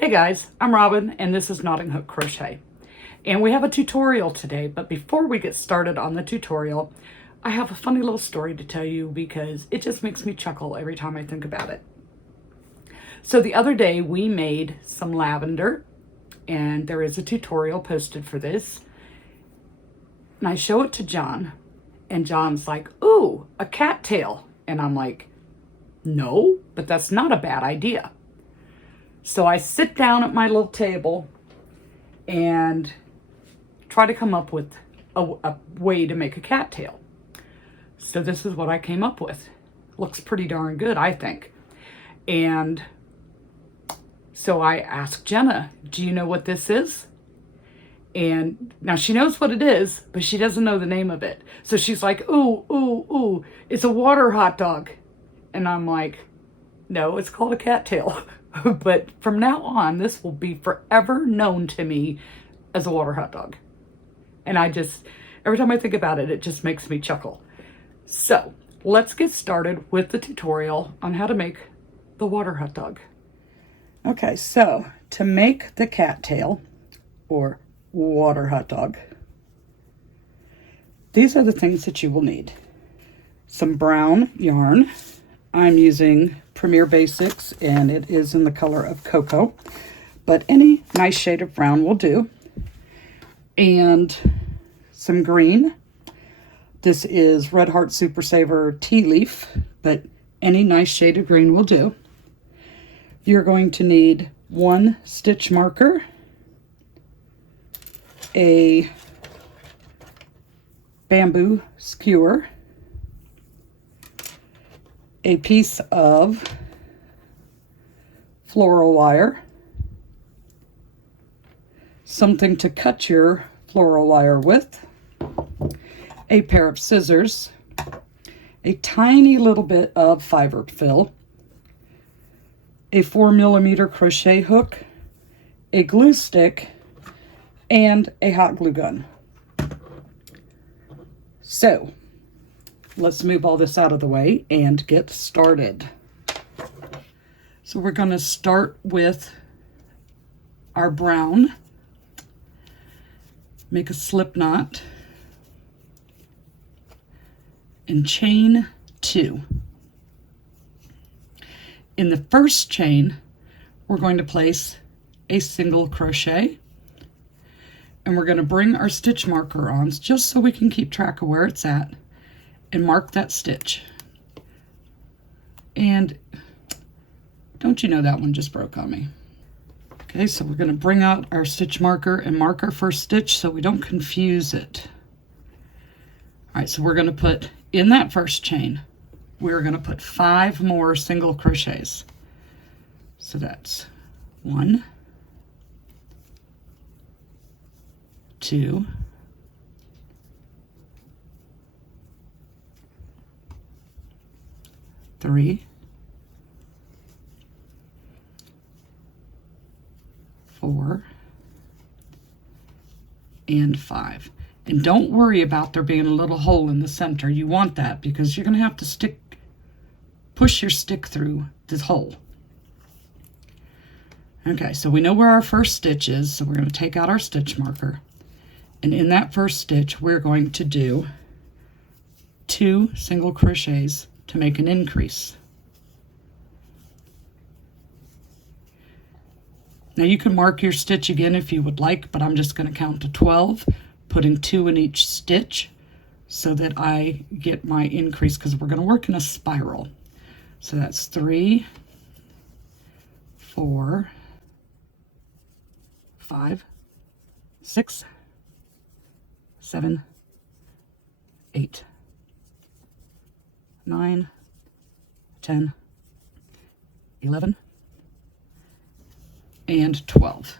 Hey guys, I'm Robin and this is Knotting Hook Crochet. And we have a tutorial today, but before we get started on the tutorial, I have a funny little story to tell you because it just makes me chuckle every time I think about it. So the other day we made some lavender and there is a tutorial posted for this. And I show it to John and John's like, ooh, a cattail. And I'm like, no, but that's not a bad idea. So I sit down at my little table and try to come up with a way to make a cattail. So this is what I came up with. Looks pretty darn good, I think. And so I asked Jenna, do you know what this is? And now she knows what it is, but she doesn't know the name of it. So she's like, ooh, ooh, ooh, it's a water hot dog. And I'm like, no, it's called a cattail. But from now on, this will be forever known to me as a water hot dog. And every time I think about it, it just makes me chuckle. So let's get started with the tutorial on how to make the water hot dog. Okay, so to make the cattail or water hot dog, these are the things that you will need. Some brown yarn. I'm using Premier Basics and it is in the color of cocoa, but any nice shade of brown will do. And some green. This is Red Heart Super Saver Tea Leaf, but any nice shade of green will do. You're going to need one stitch marker, a bamboo skewer, a piece of floral wire, something to cut your floral wire with, a pair of scissors, a tiny little bit of fiber fill, a 4mm crochet hook, a glue stick, and a hot glue gun. So let's move all this out of the way and get started. So we're going to start with our brown. Make a slip knot and chain 2. In the first chain, we're going to place a single crochet and we're going to bring our stitch marker on just so we can keep track of where it's at and mark that stitch. And don't you know that one just broke on me. Okay, so we're going to bring out our stitch marker and mark our first stitch so we don't confuse it. All right, so we're going to put in that first chain, we're going to put 5 more single crochets. So that's 1, 2, 3, 4, and 5. And don't worry about there being a little hole in the center. You want that because you're going to have to push your stick through this hole. Okay, so we know where our first stitch is, so we're going to take out our stitch marker. And in that first stitch, we're going to do 2 single crochets to make an increase. Now you can mark your stitch again if you would like, but I'm just going to count to 12, putting 2 in each stitch so that I get my increase because we're going to work in a spiral. So that's 3, 4, 5, 6, 7, 8, 9, 10, 11, and 12.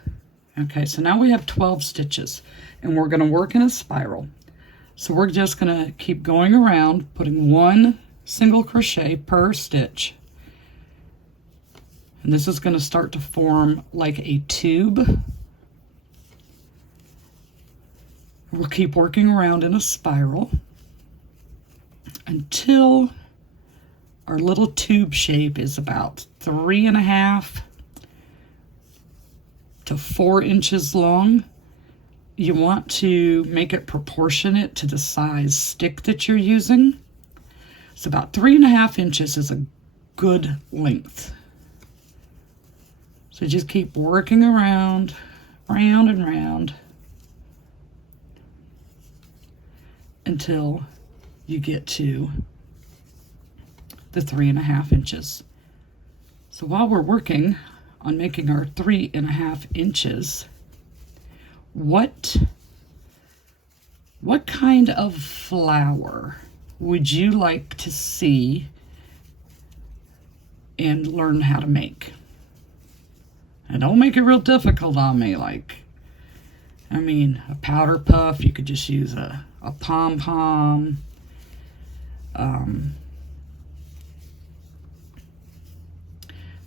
Okay, so now we have 12 stitches and we're going to work in a spiral. So we're just going to keep going around, putting 1 single crochet per stitch. And this is going to start to form like a tube. We'll keep working around in a spiral until our little tube shape is about 3.5 to 4 inches long. You want to make it proportionate to the size stick that you're using. So about 3.5 inches is a good length. So just keep working around, round and round, until you get to the 3.5 inches. So while we're working on making our 3.5 inches, what kind of flower would you like to see and learn how to make? And don't make it real difficult on me, like, I mean, a powder puff, you could just use a pom-pom.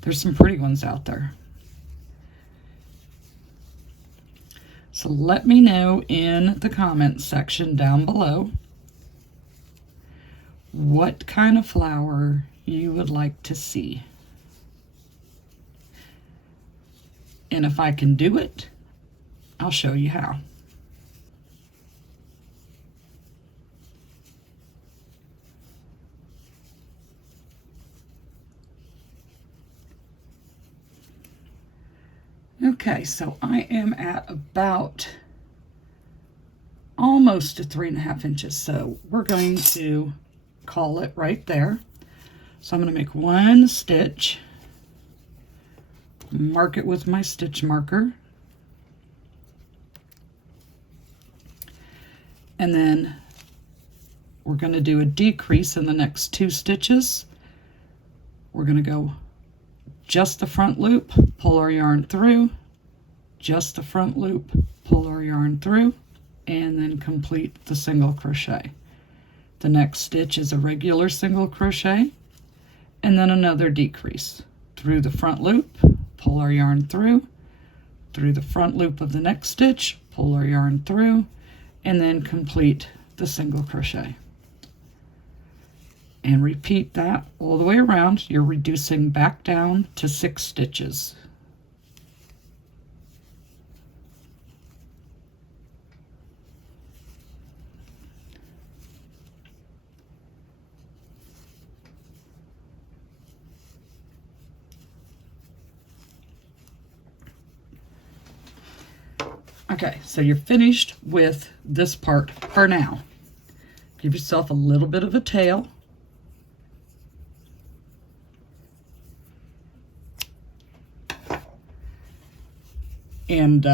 There's some pretty ones out there. So let me know in the comments section down below what kind of flower you would like to see. And if I can do it, I'll show you how. Okay, so I am at about almost to 3.5 inches. So we're going to call it right there. So I'm going to make 1 stitch, mark it with my stitch marker, and then we're going to do a decrease in the next 2 stitches. We're going to go just the front loop, pull our yarn through, just the front loop, pull our yarn through, and then complete the single crochet. The next stitch is a regular single crochet, and then another decrease. Through the front loop, pull our yarn through the front loop of the next stitch, pull our yarn through, and then complete the single crochet. And repeat that all the way around. You're reducing back down to 6 stitches. Okay, so you're finished with this part for now. Give yourself a little bit of a tail. And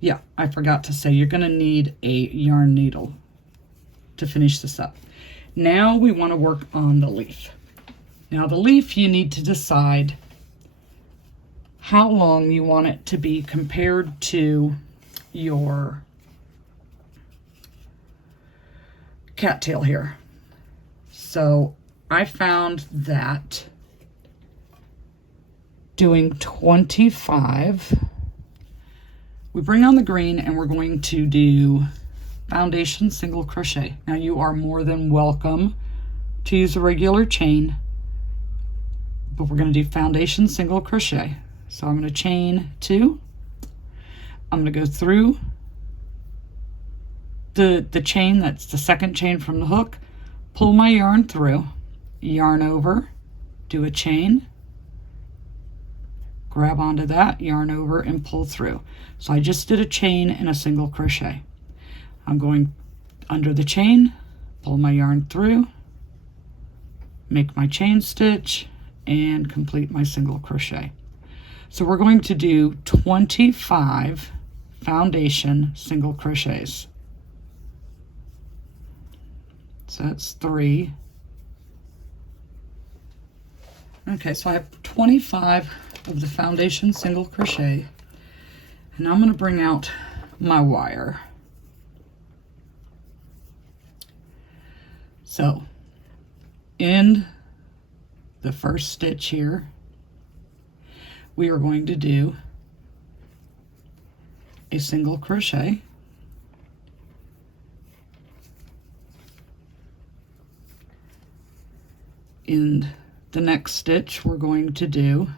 yeah, I forgot to say, you're going to need a yarn needle to finish this up. Now we want to work on the leaf. Now the leaf, you need to decide how long you want it to be compared to your cattail here. So I found that doing 25, we bring on the green and we're going to do foundation single crochet. Now you are more than welcome to use a regular chain, but we're going to do foundation single crochet. So I'm going to chain 2. I'm going to go through the chain, that's the second chain from the hook, pull my yarn through, yarn over, do a chain, grab onto that, yarn over, and pull through. So I just did a chain and a single crochet. I'm going under the chain, pull my yarn through, make my chain stitch, and complete my single crochet. So we're going to do 25 foundation single crochets. So that's 3. Okay, so I have 25 of the foundation single crochet, and I'm going to bring out my wire. So in the first stitch here, we are going to do a single crochet, in the next stitch we're going to do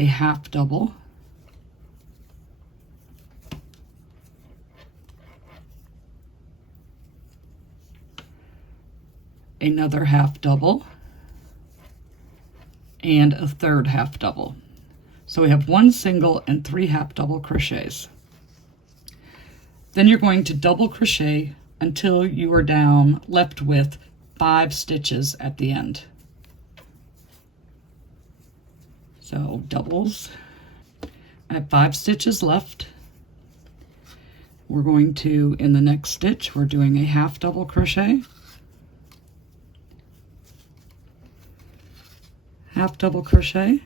a half double, another half double, and a third half double. So we have 1 single and 3 half double crochets. Then you're going to double crochet until you are down left with 5 stitches at the end. So doubles. I have 5 stitches left. We're going to, in the next stitch, we're doing a half double crochet, half double crochet,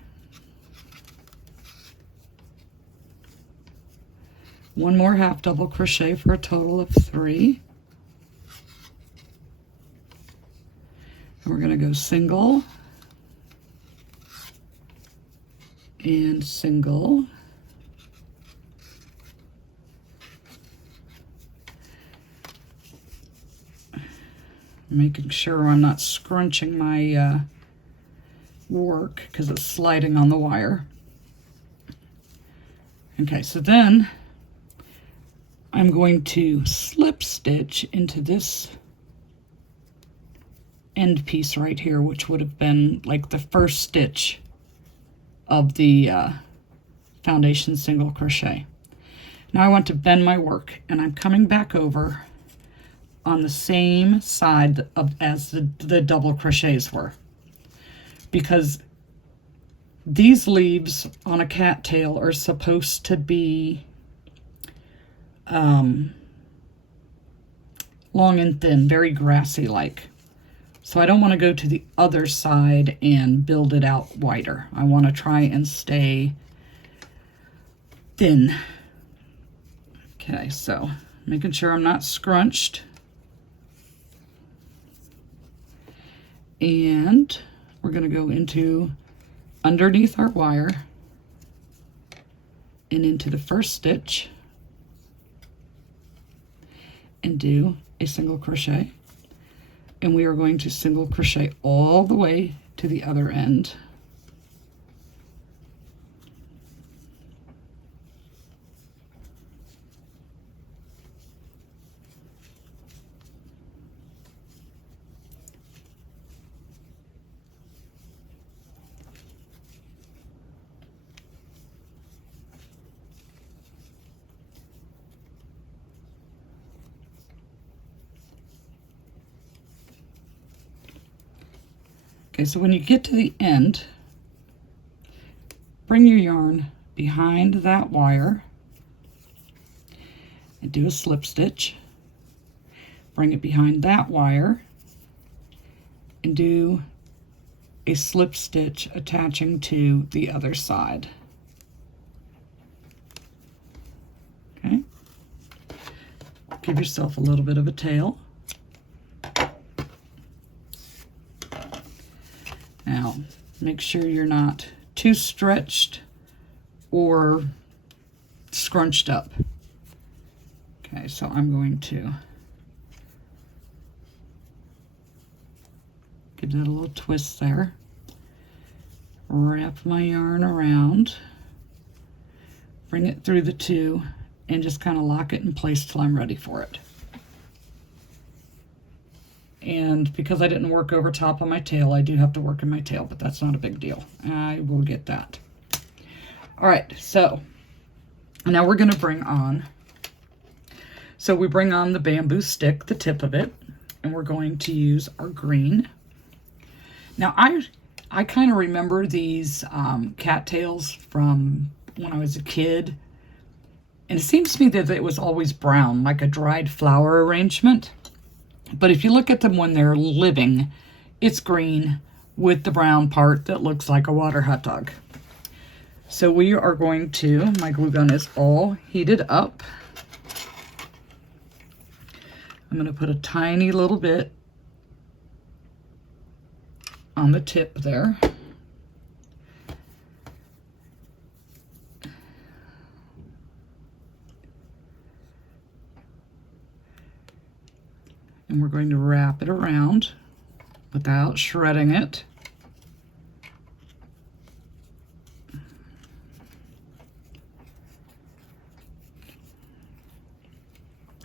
1 more half double crochet for a total of 3. And we're going to go single and single, making sure I'm not scrunching my work because it's sliding on the wire. Okay, so then I'm going to slip stitch into this end piece right here, which would have been like the first stitch of the foundation single crochet. Now I want to bend my work, and I'm coming back over on the same side as the double crochets were, because these leaves on a cattail are supposed to be long and thin, very grassy like. So I don't want to go to the other side and build it out wider. I want to try and stay thin. Okay, so making sure I'm not scrunched. And we're going to go into underneath our wire and into the first stitch and do a single crochet. And we are going to single crochet all the way to the other end. Okay, so when you get to the end, bring your yarn behind that wire and do a slip stitch. Bring it behind that wire and do a slip stitch attaching to the other side. Okay, give yourself a little bit of a tail. Now, make sure you're not too stretched or scrunched up. Okay, so I'm going to give that a little twist there. Wrap my yarn around, bring it through the 2, and just kind of lock it in place till I'm ready for it. And because I didn't work over top on my tail, I do have to work in my tail, but that's not a big deal. I will get that. All right, so now we're going to bring on, so we bring on the bamboo stick, the tip of it, and we're going to use our green. Now, I kind of remember these cattails from when I was a kid, and it seems to me that it was always brown, like a dried flower arrangement. But if you look at them when they're living, it's green with the brown part that looks like a water hot dog. So we are going to, my glue gun is all heated up. I'm going to put a tiny little bit on the tip there. And we're going to wrap it around without shredding it.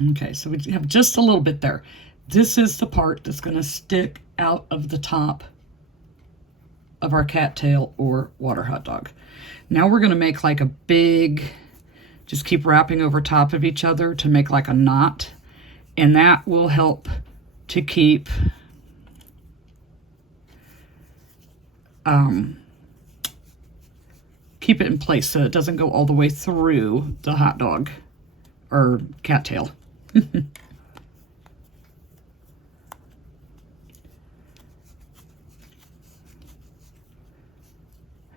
Okay, so we have just a little bit there. This is the part that's going to stick out of the top of our cattail or water hot dog. Now we're going to make like a big, just keep wrapping over top of each other to make like a knot, and that will help to keep it in place so it doesn't go all the way through the hot dog or cattail.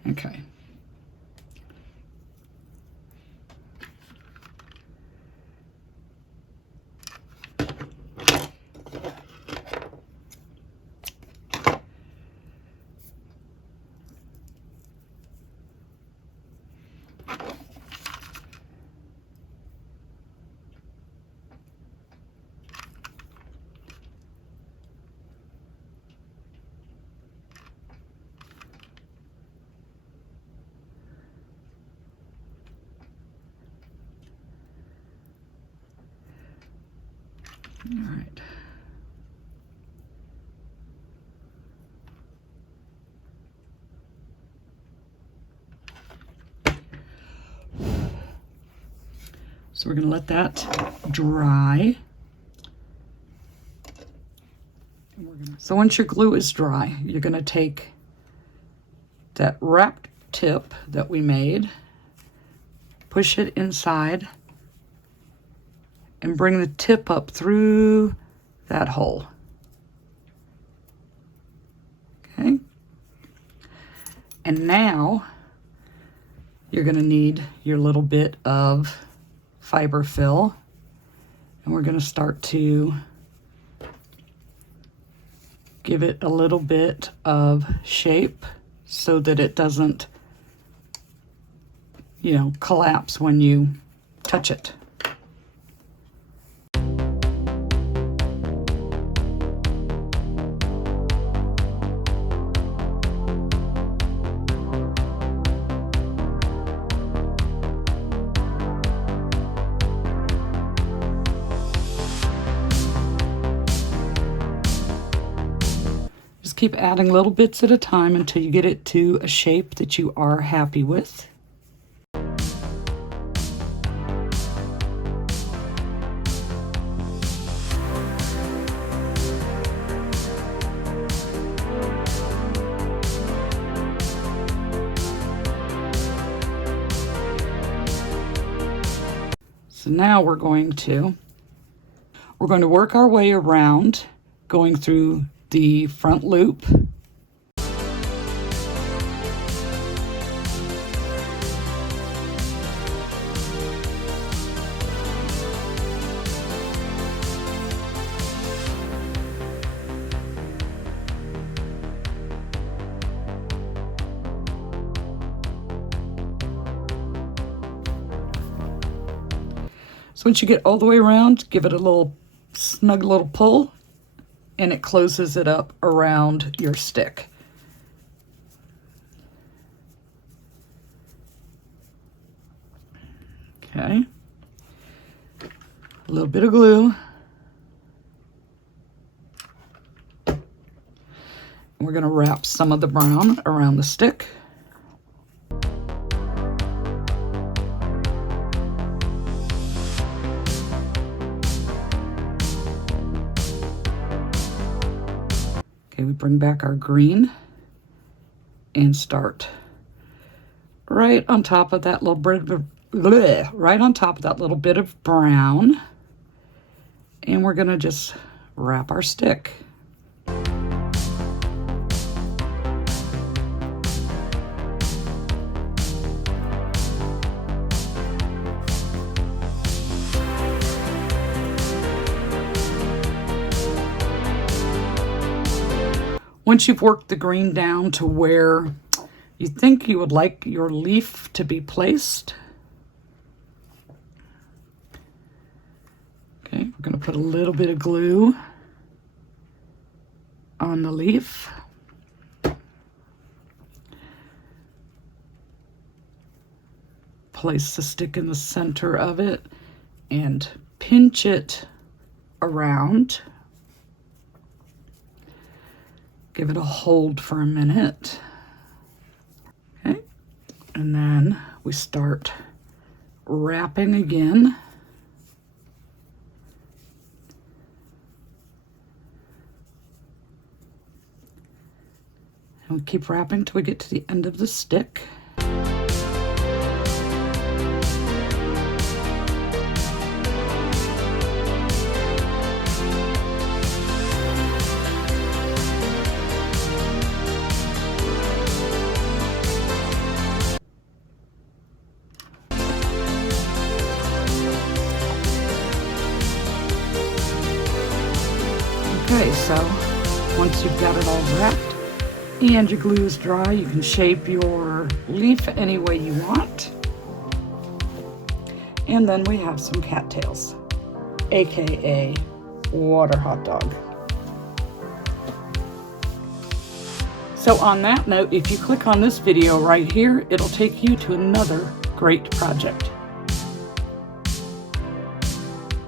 Okay. All right. So we're going to let that dry. So once your glue is dry, you're going to take that wrapped tip that we made, push it inside, and bring the tip up through that hole. Okay? And now you're going to need your little bit of fiber fill, and we're going to start to give it a little bit of shape so that it doesn't, you know, collapse when you touch it. Keep adding little bits at a time until you get it to a shape that you are happy with. So now we're going to work our way around, going through the front loop. So once you get all the way around, give it a little snug little pull, and it closes it up around your stick. Okay. A little bit of glue. And we're going to wrap some of the brown around the stick. Okay, we bring back our green and start right on top of that little bit of right on top of that little bit of brown, and we're gonna just wrap our stick. Once you've worked the green down to where you think you would like your leaf to be placed, okay, we're going to put a little bit of glue on the leaf. Place the stick in the center of it and pinch it around. Give it a hold for a minute. Okay, and then we start wrapping again. And we keep wrapping till we get to the end of the stick. Okay, so once you've got it all wrapped and your glue is dry, you can shape your leaf any way you want. And then we have some cattails, aka water hot dog. So on that note, if you click on this video right here, it'll take you to another great project.